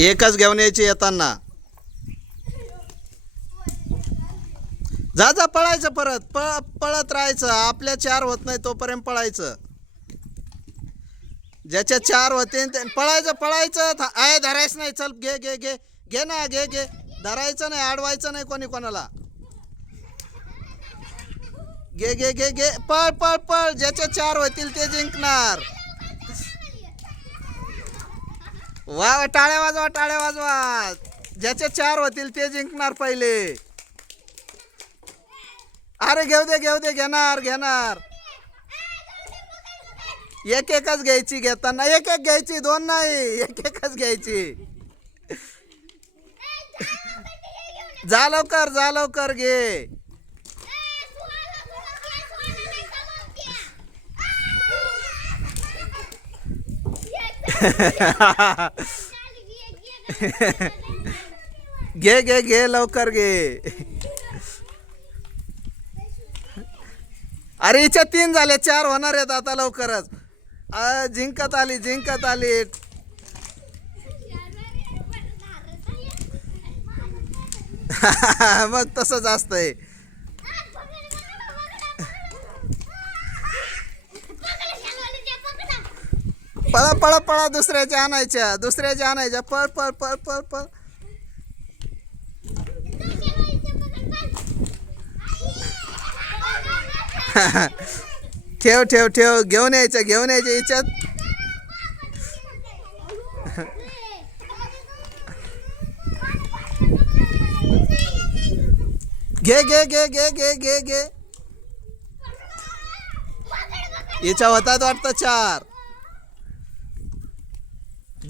एकच घेऊन यायची येताना. जा जा पळायचं परत पळत राहायचं. आपल्या 4 होत नाही तोपर्यंत पळायचं. ज्याच्या 4 होते पळायचं पळायचं. आहे धरायचं नाही. चल घे घे घे घे ना घे घे. धरायचं नाही अडवायचं नाही कोणी कोणाला. घे घे घे घे पळ पळ पळ. ज्याच्या 4 होतील ते जिंकणार. वा टाळ्या वाजवा टाळ्या वाजवा. ज्याच्या 4 होतील ते जिंकणार पहिले. अरे घेऊ दे घेऊ दे. घेणार घेणार. एक एकच घ्यायची. घेताना एक एक घ्यायची. 2 नाही. एक एकच घ्यायची. जा लवकर घे. घे घे घे लवकर घे. अरे हिच्या 3 झाले. 4 होणार आहेत आता लवकरच. जिंकत आली जिंकत आली. मग तसंच असतंय. पळा पळा पळा. दुसऱ्याच्या आणायच्या पळ पळ पळ पळ पळ. ठेव ठेव ठेव. घेऊन यायच्या हिच्यात. घे घे घे घे घे घे घे. हिच्या होतात वाटतं 4.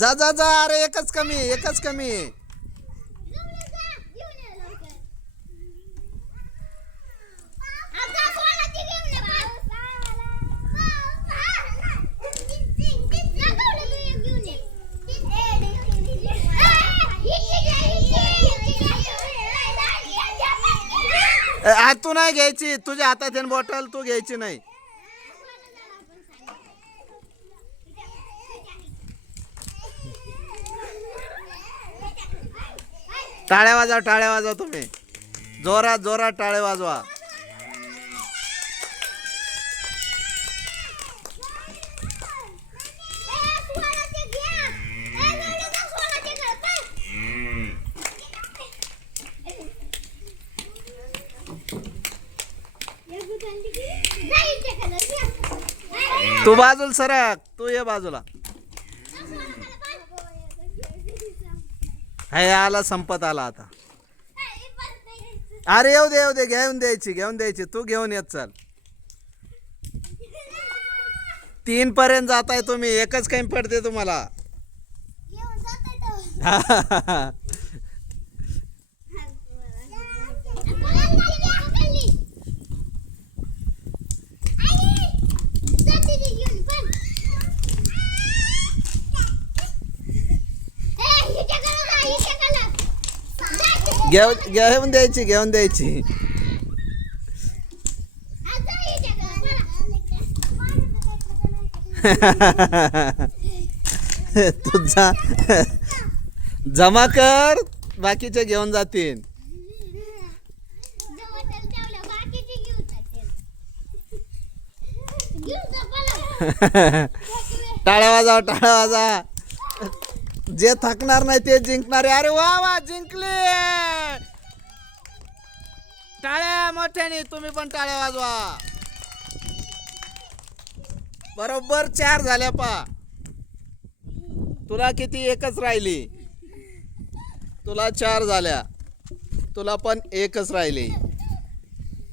जा जा जा. अरे एकच कमी. तू नाही घ्यायची. तुझ्या हातात आहे बॉटल. तू घ्यायची नाही. टाळ्या वाजवा तुम्ही. जोरात टाळ्या वाजवा. तू बाजूला सरक. तू ये बाजूला. हे आला संपत आला आता. अरे येऊ दे घेऊन द्यायची. तू घेऊन येत चल. 3 पर्यंत जाताय तुम्ही. एकच काही पडते तुम्हाला. घेऊन द्यायची. तुझा जमा कर. बाकीचे घेऊन जातील. टाळ्या वाजवा. जे थकणार नाही ते जिंकणारे. अरे वा वा जिंकले. टाळ्या मोठ्याने. तुम्ही पण टाळ्या वाजवा. बरोबर 4 झाल्या पा. तुला किती? एकच राहिली. तुला 4 झाल्या. तुला पण एकच राहिली.